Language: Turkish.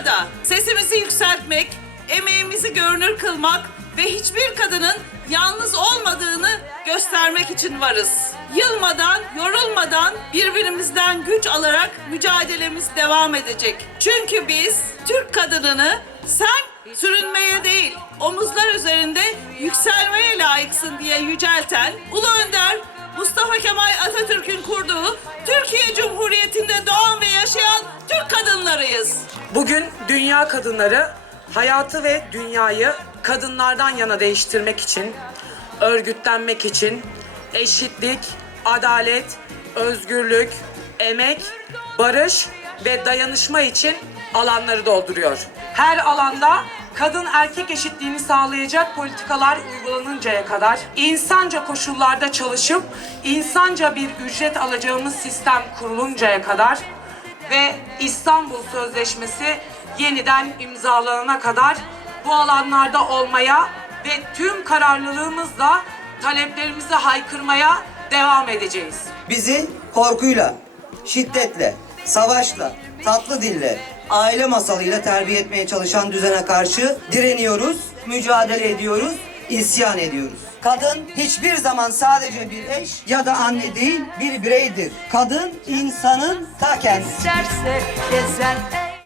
Burada sesimizi yükseltmek, emeğimizi görünür kılmak ve hiçbir kadının yalnız olmadığını göstermek için varız. Yılmadan, yorulmadan birbirimizden güç alarak mücadelemiz devam edecek. Çünkü biz Türk kadınını sen sürünmeye değil, omuzlar üzerinde yükselmeye layıksın diye yücelten Ulu Önder Mustafa Kemal Atatürk'ün yaşayan Türk kadınlarıyız. Bugün dünya kadınları hayatı ve dünyayı kadınlardan yana değiştirmek için, örgütlenmek için eşitlik, adalet, özgürlük, emek, barış ve dayanışma için alanları dolduruyor. Her alanda kadın erkek eşitliğini sağlayacak politikalar uygulanıncaya kadar insanca koşullarda çalışıp insanca bir ücret alacağımız sistem kuruluncaya kadar ve İstanbul Sözleşmesi yeniden imzalanana kadar bu alanlarda olmaya ve tüm kararlılığımızla taleplerimizi haykırmaya devam edeceğiz. Bizi korkuyla, şiddetle, savaşla, tatlı dille, aile masalıyla terbiye etmeye çalışan düzene karşı direniyoruz, mücadele ediyoruz, isyan ediyoruz. Kadın hiçbir zaman sadece bir eş ya da anne değil, bir bireydir. Kadın insanın ta kendisi. İsterse gezer